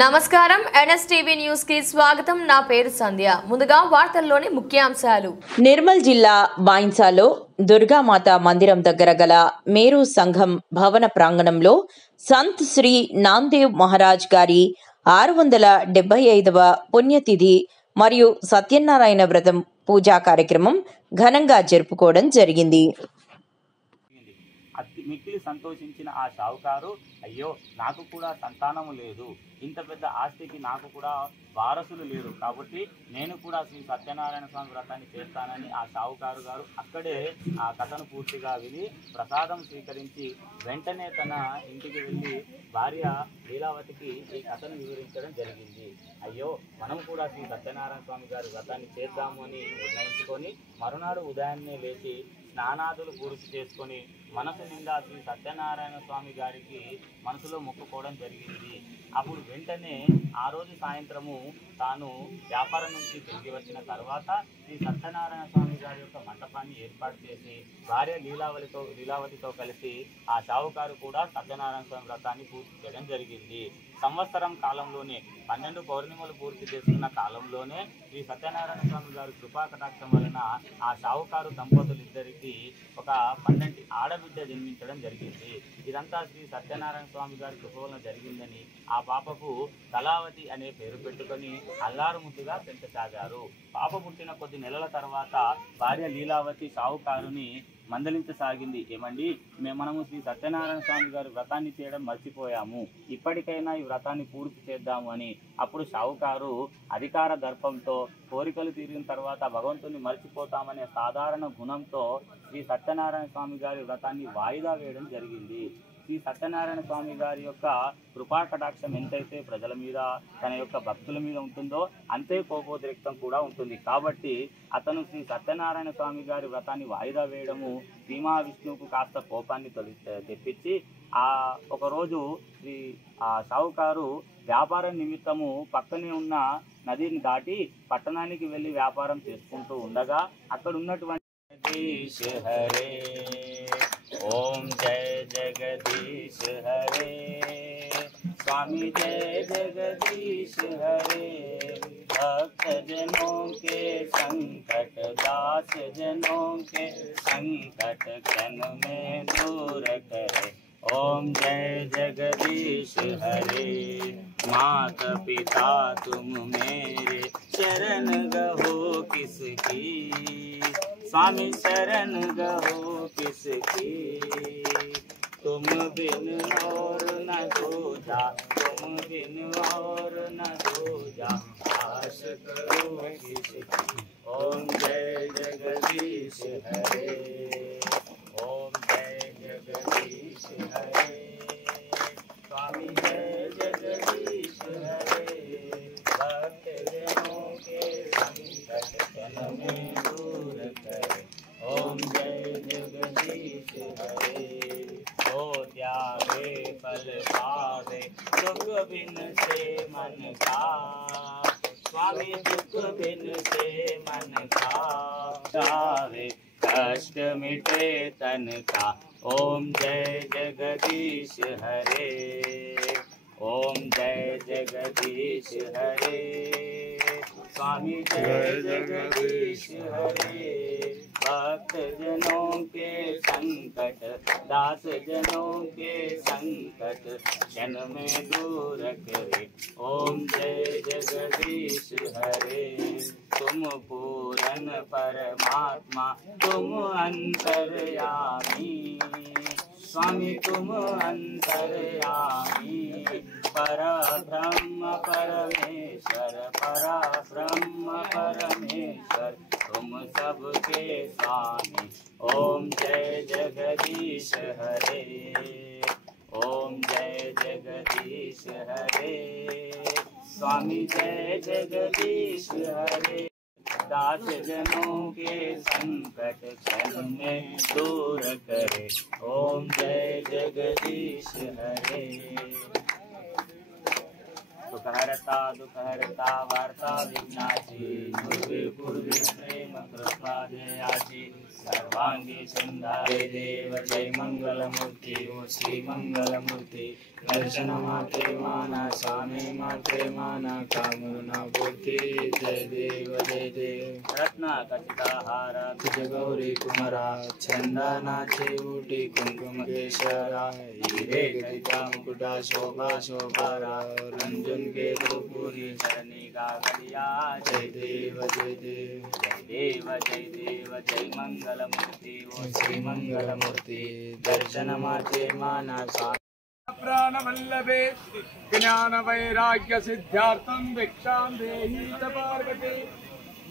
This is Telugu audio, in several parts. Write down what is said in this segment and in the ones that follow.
నమస్కారం ఎన్ఎస్టీవీ న్యూస్ కి స్వాగతం. నా పేరు సంధ్య. ముందుగా వార్తల్లోని ముఖ్యాంశాలు. నిర్మల్ జిల్లా బాయిన్సాలో దుర్గామాత మందిరం దగ్గర గల మేరు సంఘం భవన ప్రాంగణంలో సంత్ శ్రీ నాందేవ్ మహారాజ్ గారి 675వ పుణ్యతిథి మరియు సత్యనారాయణ వ్రతం పూజా కార్యక్రమం ఘనంగా జరుపుకోవడం జరిగింది. మిక్కిలి సంతోషించిన ఆ షావుకారు, అయ్యో నాకు కూడా సంతానము లేదు, ఇంత పెద్ద ఆస్తికి నాకు కూడా వారసులు లేరు, కాబట్టి నేను కూడా శ్రీ సత్యనారాయణ స్వామి వ్రతాన్ని చేస్తానని ఆ షావుకారు గారు అక్కడే ఆ కథను పూర్తిగా విని ప్రసాదం స్వీకరించి వెంటనే తన ఇంటికి వెళ్ళి భార్య లీలావతికి ఈ కథను వివరించడం జరిగింది. అయ్యో మనం కూడా శ్రీ సత్యనారాయణ స్వామి గారి వ్రతాన్ని చేద్దాము అని నిర్ణయించుకొని మరునాడు ఉదయాన్నే లేచి స్నానాదులు పూర్తి చేసుకొని మనసు నిండా శ్రీ సత్యనారాయణ స్వామి గారికి మనసులో మొక్కుకోవడం జరిగింది. అప్పుడు వెంటనే ఆ రోజు సాయంత్రము తాను వ్యాపారం నుంచి తిరిగి వచ్చిన తర్వాత శ్రీ సత్యనారాయణ స్వామి గారి యొక్క మంటపాన్ని ఏర్పాటు చేసి భార్య లీలావతితో కలిసి ఆ షావుకారు కూడా సత్యనారాయణ స్వామి వ్రతాన్ని పూర్తి చేయడం జరిగింది. సంవత్సరం కాలంలోనే 12 పౌర్ణిమలు పూర్తి చేసుకున్న కాలంలోనే శ్రీ సత్యనారాయణ స్వామి గారి కృపా కటాక్షం వలన ఆ షావుకారు దంపతులిద్దరికి ఒక 12 ఆడబిడ్డ జన్మించడం జరిగింది. ఇదంతా శ్రీ సత్యనారాయణ స్వామి గారి కృప వలన జరిగిందని ఆ పాపకు కళావతి అనే పేరు పెట్టుకొని అల్లారు ముద్దుగా పెంచసాగారు. పాప పుట్టిన కొద్ది నెలల తర్వాత భార్య లీలావతి షావుకారుని మందలించసాగింది. ఏమండి, మనము శ్రీ సత్యనారాయణ స్వామి గారి వ్రతాన్ని చేయడం మర్చిపోయాము, ఇప్పటికైనా ఈ వ్రతాన్ని పూర్తి చేద్దాము అని. అప్పుడు షావుకారు అధికార దర్పంతో కోరికలు తీరిన తర్వాత భగవంతుని మర్చిపోతామనే సాధారణ గుణంతో శ్రీ సత్యనారాయణ స్వామి గారి వ్రతాన్ని వాయిదా వేయడం జరిగింది. శ్రీ సత్యనారాయణ స్వామి గారి యొక్క కృపా కటాక్షం ఎంతైతే ప్రజల మీద తన యొక్క భక్తుల మీద ఉంటుందో అంతే కోపోద్రిక్తం కూడా ఉంటుంది. కాబట్టి అతను శ్రీ సత్యనారాయణ స్వామి గారి వ్రతాన్ని వాయిదా వేయడము శ్రీ మహావిష్ణువుకు కాస్త కోపాన్ని తెప్పించి ఒకరోజు ఆ షావుకారు వ్యాపార నిమిత్తము పక్కనే ఉన్న నదిని దాటి పట్టణానికి వెళ్ళి వ్యాపారం చేసుకుంటూ ఉండగా అక్కడ ఉన్నటువంటి హరే ఓం జయ జగదీश हरे स्वामी जय जगदीश हरे भक्त जनों के संकट दास जनों के संकट क्षण में दूर करे ओम जय जगदीश हरे मात पिता तुम मेरे शरण गहो किसकी स्वामी शरण गहो किसकी तुम बिन और न दूजा तुम बिन और न दूजा आश करो किसकी ओम जय जगदीश हरे ओम जय जगदीश हरे स्वामी जय जगदीश हरे भक्त जनों के संकट क्षण में दूर करे ओम जय जगदीश हरे ओ त्यागे फल पावे दुख बिन से मन का स्वामी दुख बिन से मन का जावे कष्ट मिटे तन का ओम जय जगदीश हरे ओम जय जगदीश हरे स्वामी जय जगदीश हरे भक्त जनों के संकट दास जनों के संकट क्षण में दूर करे ओम जय जगदीश हरे तुम पूरन परमात्मा तुम अंतर्यामी स्वामी तुम अंतर्यामी परब्रह्म परमेश्वर परब्रह्म परमेश्वर तुम सबके स्वामी ओम जय जगदीश हरे ओम जय जगदीश हरे स्वामी जय जगदीश हरे दास जनों के संकट क्षण में दूर करे ओम जय जगदीश हरे। तो सुखहरता दुखहरता वार्ता विघ्नाची पूर्वे पूर्वे प्रेम कृपा जयाची सर्वांगी सुंदर देव जय मंगलमूर्ति ओ श्री मंगलमूर्ति दर्शन माते माना स्वामी माते माना कामना पूर्ति जय देव रत्न कचिताहार तुझ गौरी कुमारा चंदनाचे उटी कुंकुम केशरा हीरे गदिता मुकुटा शोभा शोभारा रंजन के पूरी चरणी का गलिया जय देव जय देव जय देव जय देव जय मंगलमूर्ति ओ श्री मंगलमूर्ति दर्शन माते माना प्राण वल्लभे ज्ञान वैराग्य सिद्धार्थं भिक्षां देहि च पार्वती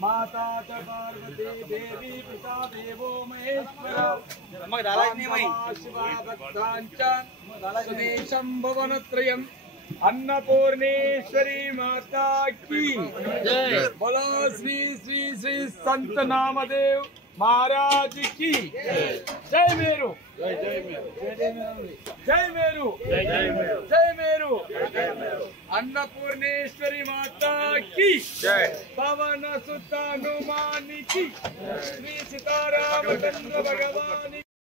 माता च पार्वती देवी पिता देवो महेश्वर शिवा भक्तांच सुदेशं भुवनत्रयम् अन्नपूर्णेश्वरी माता की जय। बोलो श्री श्री श्री संत नामदेव महाराज की जय मेरू जय जय मेरू जय मेरू जय मेरू जय मेरू अन्नपूर्णेश्वरी माता की जय। पवन सुत हनुमान की श्री सीताराम चंद्र भगवान